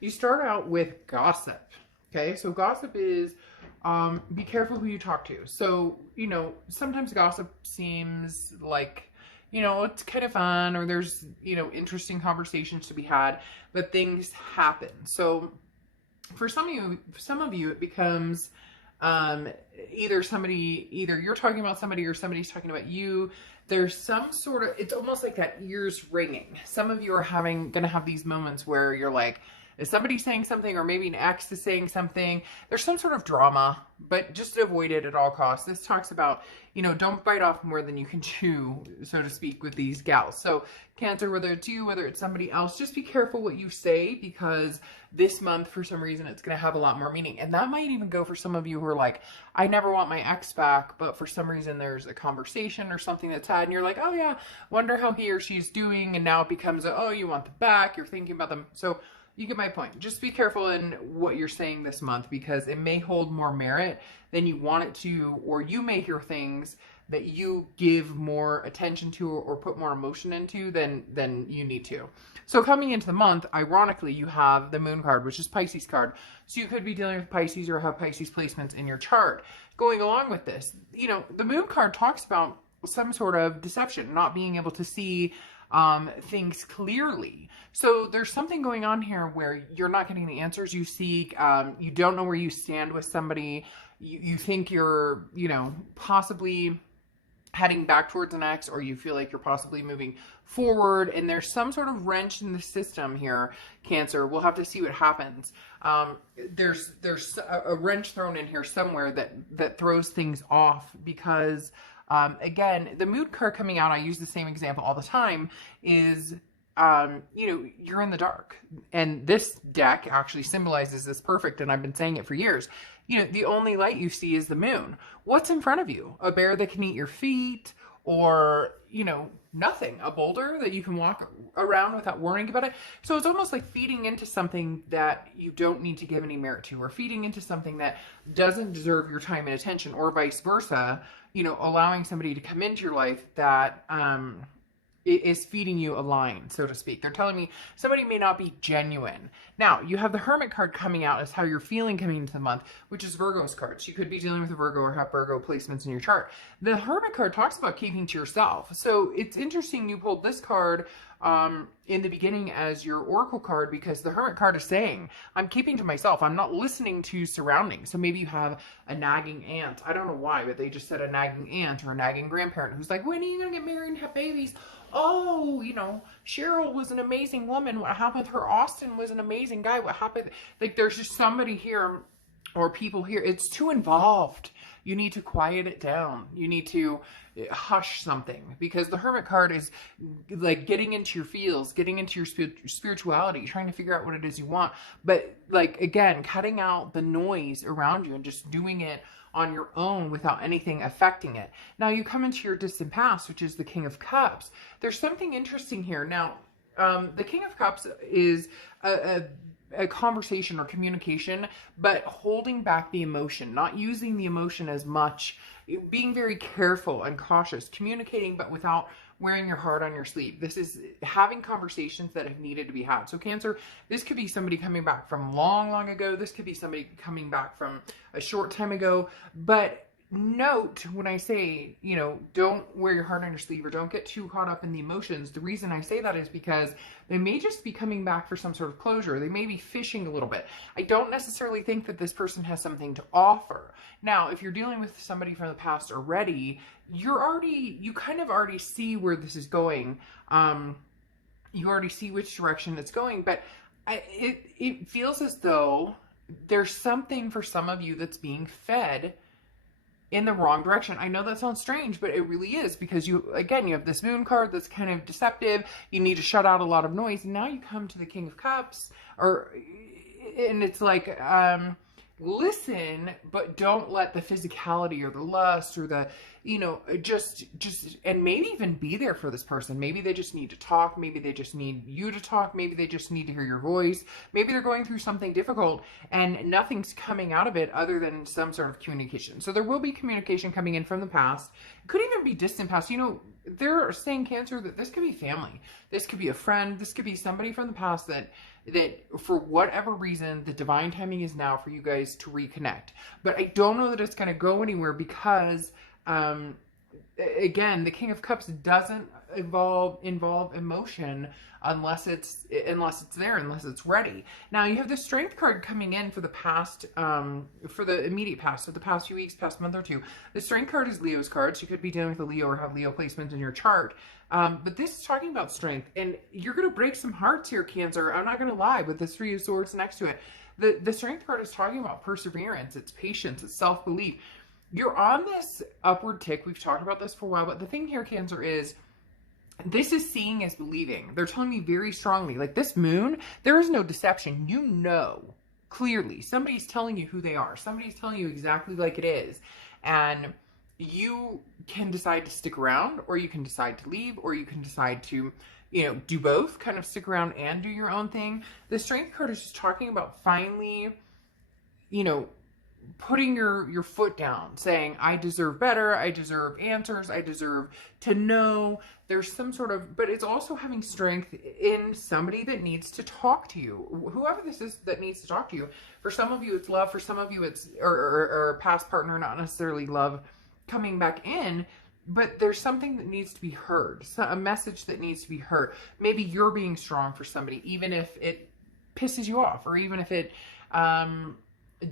You start out with gossip. Okay, so gossip is be careful who you talk to. So, sometimes gossip seems like, it's kind of fun, or there's, interesting conversations to be had, but things happen. So for some of you, it becomes either you're talking about somebody or somebody's talking about you. There's some sort of, it's almost like that ears ringing. Some of you are gonna have these moments where you're like, is somebody saying something, or maybe an ex is saying something? There's some sort of drama, but just avoid it at all costs. This talks about, don't bite off more than you can chew, so to speak, with these gals. So Cancer, whether it's you, whether it's somebody else, just be careful what you say, because this month, for some reason, it's going to have a lot more meaning. And that might even go for some of you who are like, I never want my ex back, but for some reason there's a conversation or something that's had, and you're like, oh yeah, wonder how he or she's doing. And now it becomes, oh, you want them back, you're thinking about them. So you get my point. Just be careful in what you're saying this month, because it may hold more merit than you want it to, or you may hear things that you give more attention to or put more emotion into than you need to. So coming into the month, ironically, you have the Moon card, which is Pisces card. So you could be dealing with Pisces or have Pisces placements in your chart. Going along with this, the Moon card talks about some sort of deception, not being able to see things clearly. So there's something going on here where you're not getting the answers you seek. You don't know where you stand with somebody. You think you're, possibly heading back towards an ex, or you feel like you're possibly moving forward, and there's some sort of wrench in the system here, Cancer. We'll have to see what happens. There's a wrench thrown in here somewhere that throws things off, because again, the Moon card coming out, I use the same example all the time, is you're in the dark. And this deck actually symbolizes this perfect, and I've been saying it for years. The only light you see is the moon. What's in front of you? A bear that can eat your feet, or, nothing. A boulder that you can walk around without worrying about it. So it's almost like feeding into something that you don't need to give any merit to, or feeding into something that doesn't deserve your time and attention, or vice versa, allowing somebody to come into your life that is feeding you a line, so to speak. They're telling me somebody may not be genuine. Now, you have the Hermit card coming out as how you're feeling coming into the month, which is Virgo's cards. You could be dealing with a Virgo or have Virgo placements in your chart. The Hermit card talks about keeping to yourself. So it's interesting you pulled this card in the beginning as your Oracle card, because the Hermit card is saying, I'm keeping to myself. I'm not listening to surroundings. So maybe you have a nagging aunt. I don't know why, but they just said a nagging aunt or a nagging grandparent who's like, when are you going to get married and have babies? Oh, Cheryl was an amazing woman. What happened with her? Austin was an amazing guy. What happened? Like, there's just somebody here or people here. It's too involved. You need to quiet it down. You need to hush something, because the Hermit card is like getting into your feels, getting into your spirituality, trying to figure out what it is you want. But like, again, cutting out the noise around you and just doing it on your own without anything affecting it. Now you come into your distant past, which is the King of Cups. There's something interesting here. Now, the King of Cups is a conversation or communication, but holding back the emotion, not using the emotion as much, being very careful and cautious, communicating, but without wearing your heart on your sleeve. This is having conversations that have needed to be had. So Cancer, this could be somebody coming back from long, long ago. This could be somebody coming back from a short time ago. But note when I say, don't wear your heart on your sleeve, or don't get too caught up in the emotions. The reason I say that is because they may just be coming back for some sort of closure. They may be fishing a little bit. I don't necessarily think that this person has something to offer. Now, if you're dealing with somebody from the past already, you kind of already see where this is going. You already see which direction it's going, but it feels as though there's something for some of you that's being fed in the wrong direction. I know that sounds strange, but it really is, because you have this Moon card that's kind of deceptive. You need to shut out a lot of noise. And now you come to the King of Cups, and it's like, listen, but don't let the physicality or the lust or the, just, and maybe even be there for this person. Maybe they just need to talk. Maybe they just need you to talk. Maybe they just need to hear your voice. Maybe they're going through something difficult and nothing's coming out of it other than some sort of communication. So there will be communication coming in from the past. It could even be distant past. They're saying, Cancer, that this could be family. This could be a friend. This could be somebody from the past that that for whatever reason, the divine timing is now for you guys to reconnect. But I don't know that it's going to go anywhere because, again, the King of Cups doesn't involve emotion unless it's there, unless it's ready. Now you have the Strength card coming in for the past, for the immediate past, so the past few weeks, past month or two. The Strength card is Leo's card, so you could be dealing with a Leo or have Leo placements in your chart. But this is talking about strength, and you're going to break some hearts here, Cancer. I'm not going to lie, with this Three of Swords next to it. The Strength card is talking about perseverance, it's patience, it's self-belief. You're on this upward tick. We've talked about this for a while, but the thing here, Cancer, is this is seeing as believing. They're telling me very strongly, like this moon, there is no deception. You know clearly. Somebody's telling you who they are. Somebody's telling you exactly like it is. And you can decide to stick around, or you can decide to leave, or you can decide to, you know, do both, kind of stick around and do your own thing. The Strength card is just talking about finally, you know, putting your foot down, saying, I deserve better, I deserve answers, I deserve to know. There's some sort of, but it's also having strength in somebody that needs to talk to you, whoever this is that needs to talk to you. For some of you, it's love. For some of you, it's, or a past partner, not necessarily love coming back in, but there's something that needs to be heard, so a message that needs to be heard. Maybe you're being strong for somebody, even if it pisses you off, or even if it,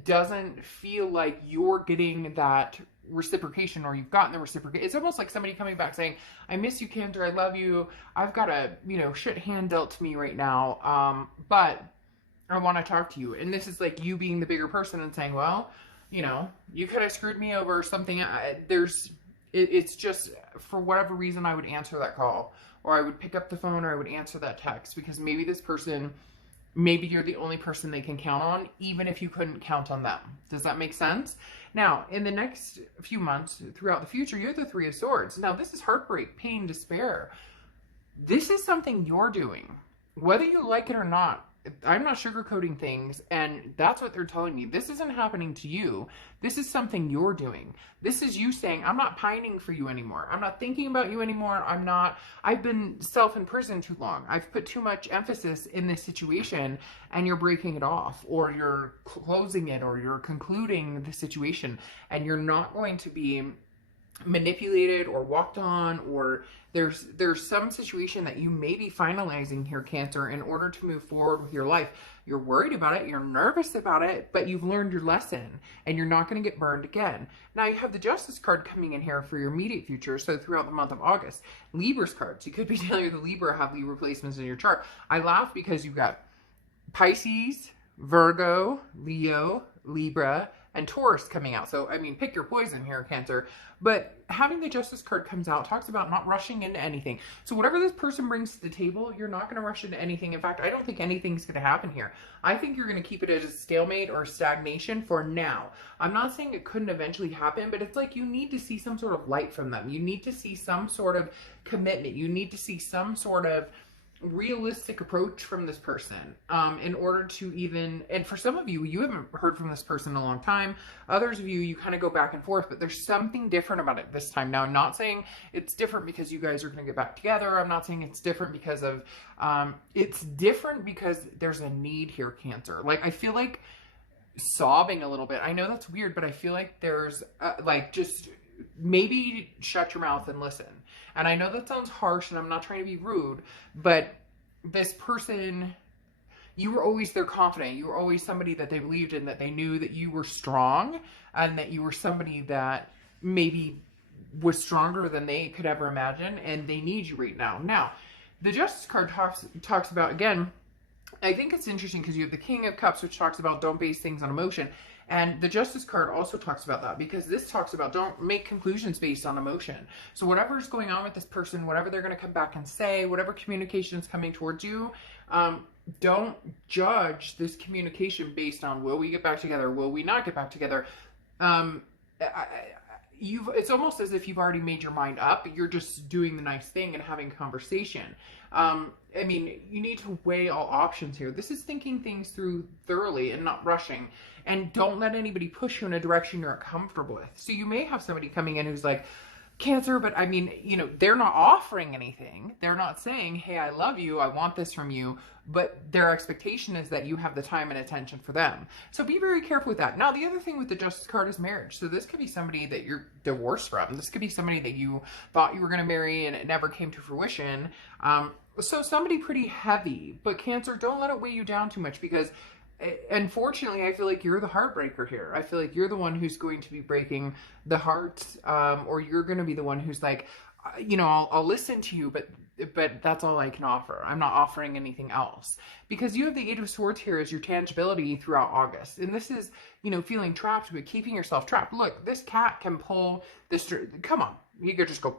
doesn't feel like you're getting that reciprocation, or you've gotten the reciprocation. It's almost like somebody coming back saying, I miss you, Cancer, I love you, I've got a, you know, shit hand dealt to me right now, but I want to talk to you. And this is like you being the bigger person and saying, well, you know, you could have screwed me over or something. It's just, for whatever reason, I would answer that call, or I would pick up the phone, or I would answer that text, because maybe this person, maybe you're the only person they can count on, even if you couldn't count on them. Does that make sense? Now, in the next few months, throughout the future, you're the Three of Swords. Now, this is heartbreak, pain, despair. This is something you're doing, whether you like it or not. I'm not sugarcoating things, and that's what they're telling me. This isn't happening to you. This is something you're doing. This is you saying, I'm not pining for you anymore. I'm not thinking about you anymore. I've been self-imprisoned too long. I've put too much emphasis in this situation, and you're breaking it off, or you're closing it, or you're concluding the situation, and you're not going to be manipulated or walked on, or there's some situation that you may be finalizing here, Cancer, in order to move forward with your life. You're worried about it, you're nervous about it, but you've learned your lesson, and you're not going to get burned again. Now you have the Justice card coming in here for your immediate future, so throughout the month of August. Libra's cards, you could be dealing with a Libra, have Libra placements in your chart. I laugh because you've got Pisces, Virgo, Leo, Libra, and Taurus coming out. So, I mean, pick your poison here, Cancer. But having the Justice card comes out talks about not rushing into anything. So whatever this person brings to the table, you're not going to rush into anything. In fact, I don't think anything's going to happen here. I think you're going to keep it as a stalemate or stagnation for now. I'm not saying it couldn't eventually happen, but it's like you need to see some sort of light from them. You need to see some sort of commitment. You need to see some sort of realistic approach from this person in order to even, and for some of you, you haven't heard from this person in a long time. Others of you, you kind of go back and forth, but there's something different about it this time. Now, I'm not saying it's different because you guys are going to get back together. I'm not saying it's different because of, it's different because there's a need here, Cancer. Like, I feel like sobbing a little bit. I know that's weird, but I feel like there's like, just maybe shut your mouth and listen. And I know that sounds harsh, and I'm not trying to be rude, but this person, you were always their confidant. You were always somebody that they believed in, that they knew that you were strong, and that you were somebody that maybe was stronger than they could ever imagine, and they need you right now. Now, the Justice card talks about, again, I think it's interesting because you have the King of Cups, which talks about don't base things on emotion. And the Justice card also talks about that, because this talks about don't make conclusions based on emotion. So whatever's going on with this person, whatever they're going to come back and say, whatever communication is coming towards you, don't judge this communication based on, will we get back together? Will we not get back together? It's almost as if you've already made your mind up. You're just doing the nice thing and having a conversation. I mean, you need to weigh all options here. This is thinking things through thoroughly and not rushing. And don't let anybody push you in a direction you're not comfortable with. So you may have somebody coming in who's like, Cancer, but I mean, you know, they're not offering anything. They're not saying, hey, I love you, I want this from you, but their expectation is that you have the time and attention for them. So be very careful with that. Now, the other thing with the Justice card is marriage. So this could be somebody that you're divorced from. This could be somebody that you thought you were going to marry and it never came to fruition. So somebody pretty heavy, but Cancer, don't let it weigh you down too much, because unfortunately, I feel like you're the heartbreaker here. I feel like you're the one who's going to be breaking the hearts, or you're going to be the one who's like, you know, I'll listen to you, but that's all I can offer. I'm not offering anything else, because you have the Eight of Swords here as your tangibility throughout August. And this is, you know, feeling trapped, but keeping yourself trapped. Look, this cat can pull this. Come on. You could just go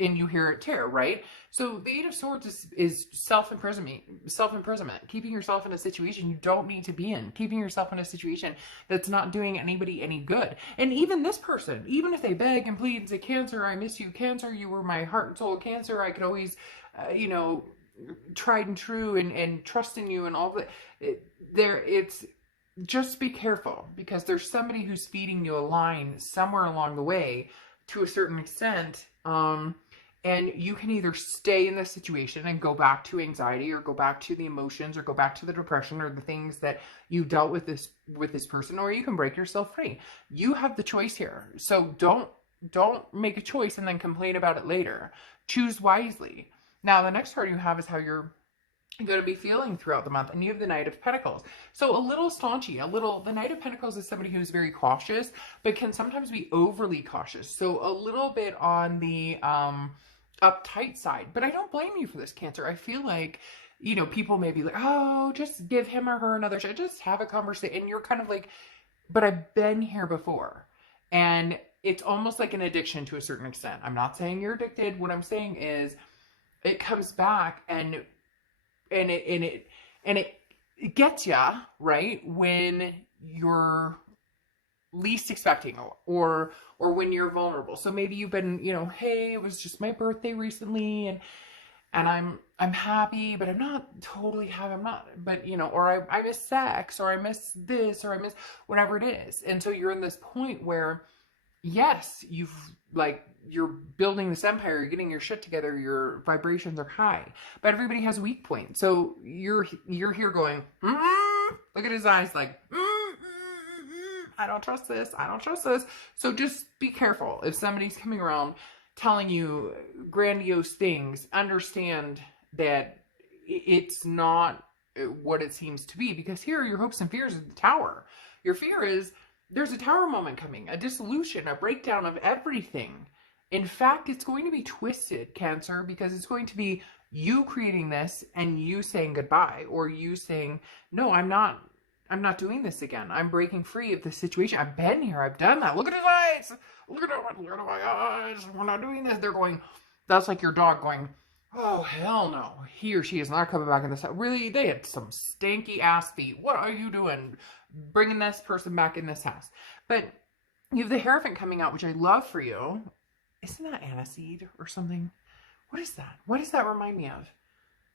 and you hear it tear, right? So the Eight of Swords is self-imprisonment, keeping yourself in a situation you don't need to be in, keeping yourself in a situation that's not doing anybody any good. And even this person, even if they beg and plead and say, Cancer, I miss you, Cancer, you were my heart and soul, Cancer, I could always, you know, tried and true and trust in you and all that, it's just be careful, because there's somebody who's feeding you a line somewhere along the way to a certain extent, and you can either stay in this situation and go back to anxiety, or go back to the emotions, or go back to the depression, or the things that you dealt with this person, or you can break yourself free. You have the choice here. So don't make a choice and then complain about it later. Choose wisely. Now, the next card you have is how you're going to be feeling throughout the month, and you have the Knight of Pentacles. So a little staunchy, the Knight of Pentacles is somebody who's very cautious, but can sometimes be overly cautious. So a little bit on the uptight side, but I don't blame you for this, Cancer. I feel like, you know, people may be like, oh, just give him or her another shot, just have a conversation. And you're kind of like, but I've been here before. And it's almost like an addiction to a certain extent. I'm not saying you're addicted. What I'm saying is it comes back and it gets ya, right, when you're least expecting, or when you're vulnerable. So maybe you've been, you know, hey, it was just my birthday recently, and I'm happy, but I'm not totally happy. I'm not, but you know, or I miss sex, or I miss this, or I miss whatever it is. And so you're in this point where, yes, you're building this empire, you're getting your shit together, your vibrations are high, but everybody has a weak point. So you're here going, look at his eyes, like, I don't trust this. I don't trust this. So just be careful. If somebody's coming around telling you grandiose things, understand that it's not what it seems to be, because here your hopes and fears is the Tower. Your fear is there's a Tower moment coming, a dissolution, a breakdown of everything. In fact, it's going to be twisted, Cancer, because it's going to be you creating this and you saying goodbye, or you saying, no, I'm not doing this again. I'm breaking free of this situation. I've been here. I've done that. Look at his eyes. Look at my eyes. We're not doing this. They're going, that's like your dog going, oh, hell no. He or she is not coming back in this house. Really, they had some stanky ass feet. What are you doing? Bringing this person back in this house. But you have the Hierophant coming out, which I love for you. Isn't that aniseed or something? What is that? What does that remind me of?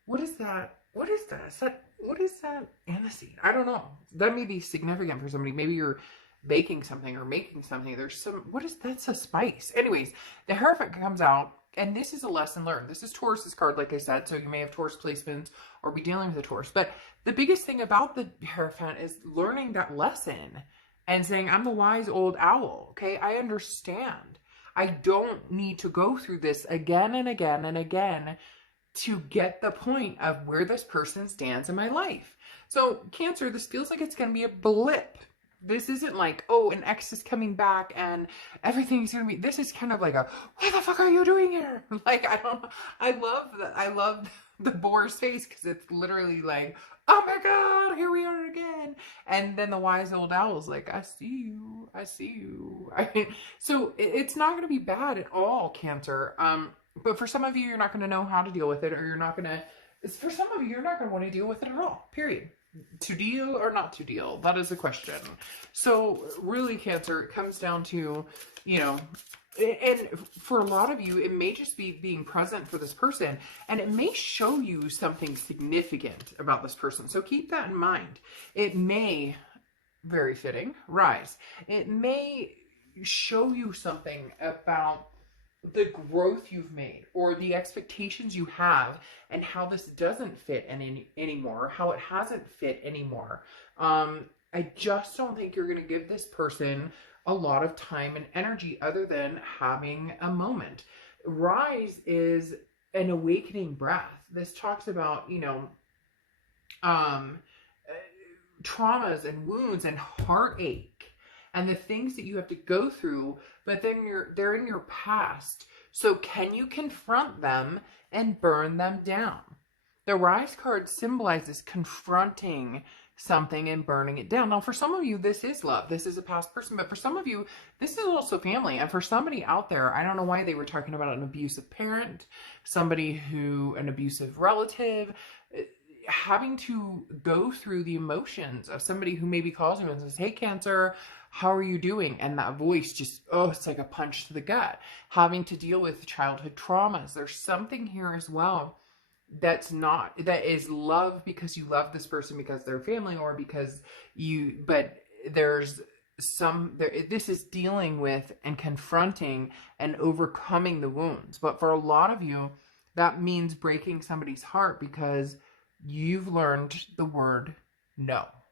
What is that? What is that? What is that aniseed? I don't know. That may be significant for somebody. Maybe you're baking something or making something. There's some, that's a spice. Anyways, the Hierophant comes out, and this is a lesson learned. This is Taurus's card, like I said, so you may have Taurus placements or be dealing with a Taurus. But the biggest thing about the Hierophant is learning that lesson and saying, I'm the wise old owl, okay? I understand. I don't need to go through this again and again and again to get the point of where this person stands in my life. So Cancer, this feels like it's going to be a blip. This isn't like, oh, an ex is coming back and everything's going to be, this is kind of like a, what the fuck are you doing here? Like, I don't know. I love that. I love the boar's face, because it's literally like, oh my God, here we are again. And then the wise old owl's like, I see you. I see you. I mean, so it's not going to be bad at all, Cancer. But for some of you, you're not going to know how to deal with it, or you're not going to, for some of you, you're not going to want to deal with it at all, period. To deal or not to deal? That is the question. So really, Cancer, it comes down to, you know, and for a lot of you, it may just be being present for this person, and it may show you something significant about this person. So keep that in mind. It may, very fitting, rise. It may show you something about the growth you've made or the expectations you have and how this doesn't fit anymore, how it hasn't fit anymore. I just don't think you're going to give this person a lot of time and energy other than having a moment. Rise is an awakening breath. This talks about, um, traumas and wounds and heartache and the things that you have to go through, but then they're in your past. So can you confront them and burn them down? The Rise card symbolizes confronting something and burning it down. Now, for some of you, this is love. This is a past person, but for some of you, this is also family. And for somebody out there, I don't know why they were talking about an abusive parent, an abusive relative, having to go through the emotions of somebody who maybe calls you and says, "Hey, Cancer, how are you doing?" And that voice just, it's like a punch to the gut. Having to deal with childhood traumas. There's something here as well that is love because you love this person because they're family or because but there's this is dealing with and confronting and overcoming the wounds. But for a lot of you, that means breaking somebody's heart because you've learned the word no.